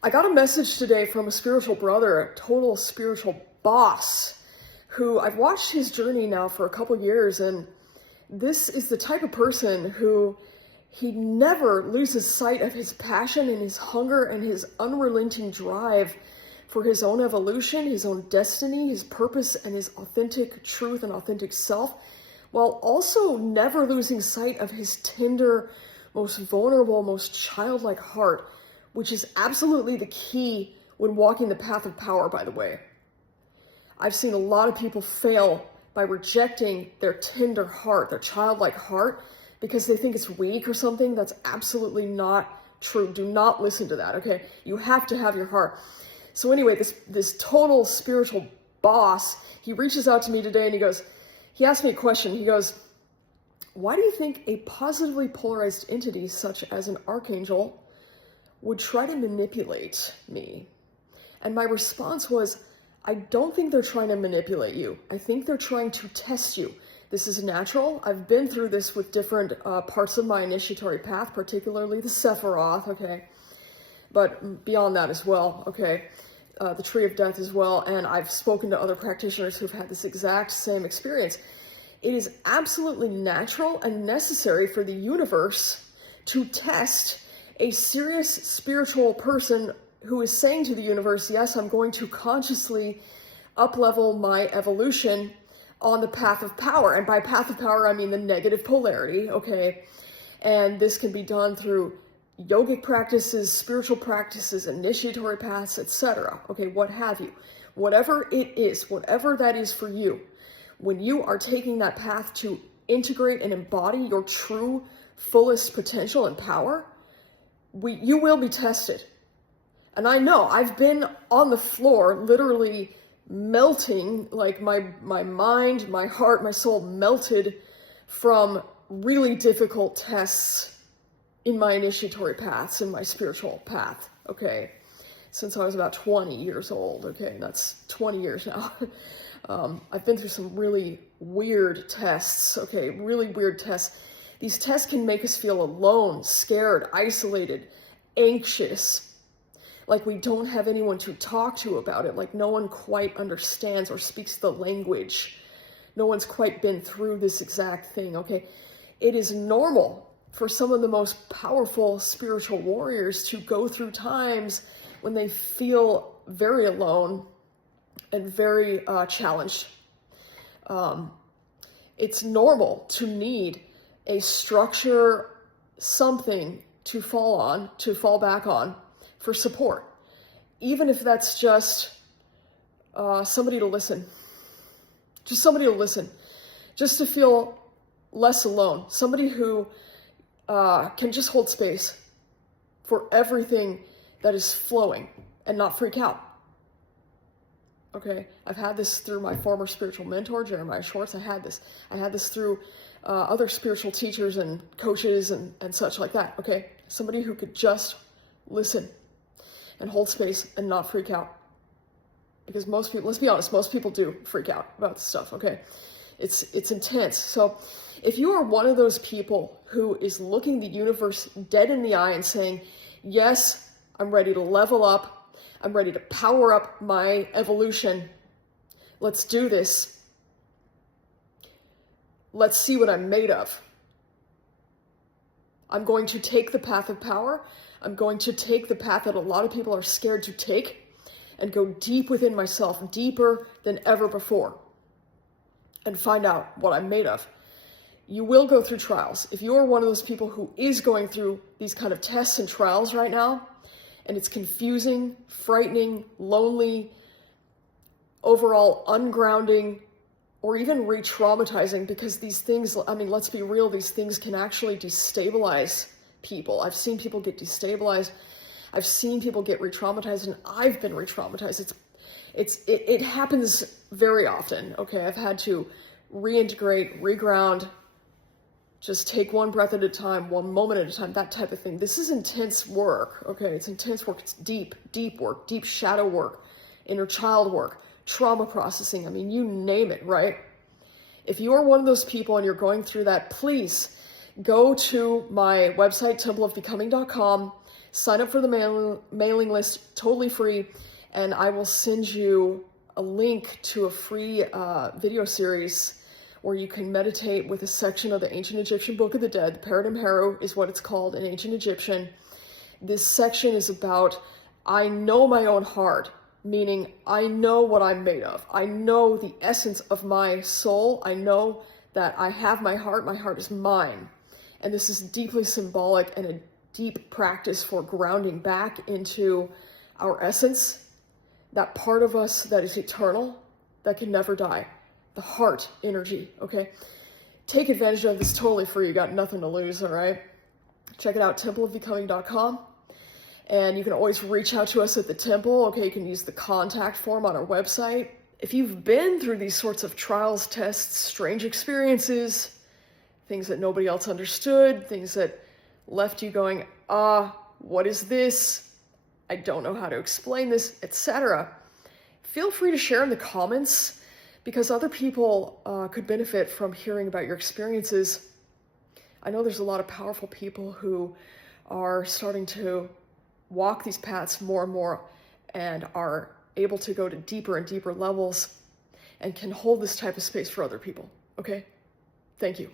I got a message today from a spiritual brother, a total spiritual boss, who I've watched his journey now for a couple years, and this is the type of person who he never loses sight of his passion and his hunger and his unrelenting drive for his own evolution, his own destiny, his purpose, and his authentic truth and authentic self, while also never losing sight of his tender, most vulnerable, most childlike heart, which is absolutely the key when walking the path of power, by the way. I've seen a lot of people fail by rejecting their tender heart, their childlike heart, because they think it's weak or something. That's absolutely not true. Do not listen to that, okay? You have to have your heart. So anyway, this total spiritual boss, he reaches out to me today and he asked me a question. He goes, why do you think a positively polarized entity such as an archangel would try to manipulate me? And my response was, I don't think they're trying to manipulate you. I think they're trying to test you. This is natural. I've been through this with different parts of my initiatory path, particularly the Sephiroth, okay? But beyond that as well, okay? The Tree of Death as well. And I've spoken to other practitioners who've had this exact same experience. It is absolutely natural and necessary for the universe to test a serious spiritual person who is saying to the universe, yes, I'm going to consciously up-level my evolution on the path of power. And by path of power, I mean the negative polarity, okay? And this can be done through yogic practices, spiritual practices, initiatory paths, etc. Okay, what have you. Whatever it is, whatever that is for you, when you are taking that path to integrate and embody your true, fullest potential and power, you will be tested. And I know, I've been on the floor, literally melting, like my mind, my heart, my soul melted from really difficult tests in my initiatory paths, in my spiritual path, okay? Since I was about 20 years old, okay? That's 20 years now. I've been through some really weird tests, okay? Really weird tests. These tests can make us feel alone, scared, isolated, anxious, like we don't have anyone to talk to about it, like no one quite understands or speaks the language. No one's quite been through this exact thing, okay? It is normal for some of the most powerful spiritual warriors to go through times when they feel very alone and very challenged. It's normal to need a structure, something to fall back on for support, even if that's just somebody to listen, just to feel less alone, somebody who can just hold space for everything that is flowing and not freak out. Okay, I've had this through my former spiritual mentor, Jeremiah Schwartz. I had this through other spiritual teachers and coaches and such like that, okay? Somebody who could just listen and hold space and not freak out. Because most people, let's be honest, most people do freak out about this stuff, okay? It's intense. So if you are one of those people who is looking the universe dead in the eye and saying, yes, I'm ready to level up, I'm ready to power up my evolution, let's do this, let's see what I'm made of. I'm going to take the path of power. I'm going to take the path that a lot of people are scared to take and go deep within myself, deeper than ever before, and find out what I'm made of. You will go through trials. If you are one of those people who is going through these kind of tests and trials right now, and it's confusing, frightening, lonely, overall ungrounding, or even re-traumatizing, because these things, I mean, let's be real, these things can actually destabilize people. I've seen people get destabilized. I've seen people get re-traumatized, and I've been re-traumatized. It happens very often, okay? I've had to reintegrate, reground, just take one breath at a time, one moment at a time, that type of thing. This is intense work, okay? It's intense work. It's deep work, deep shadow work, inner child work, trauma processing. I mean, you name it, right? If you are one of those people and you're going through that, please go to my website, templeofbecoming.com, sign up for the mailing list, totally free, and I will send you a link to a free video series where you can meditate with a section of the Ancient Egyptian Book of the Dead. The Paradigm Harrow is what it's called in Ancient Egyptian. This section is about, I know my own heart, meaning I know what I'm made of. I know the essence of my soul. I know that I have my heart is mine. And this is deeply symbolic and a deep practice for grounding back into our essence, that part of us that is eternal, that can never die, the heart energy, okay? Take advantage of this, totally free. You got nothing to lose, all right? Check it out, templeofbecoming.com. And you can always reach out to us at the temple, okay? You can use the contact form on our website. If you've been through these sorts of trials, tests, strange experiences, things that nobody else understood, things that left you going, what is this? I don't know how to explain this, etc. Feel free to share in the comments, because other people could benefit from hearing about your experiences. I know there's a lot of powerful people who are starting to walk these paths more and more and are able to go to deeper and deeper levels and can hold this type of space for other people. Okay? Thank you.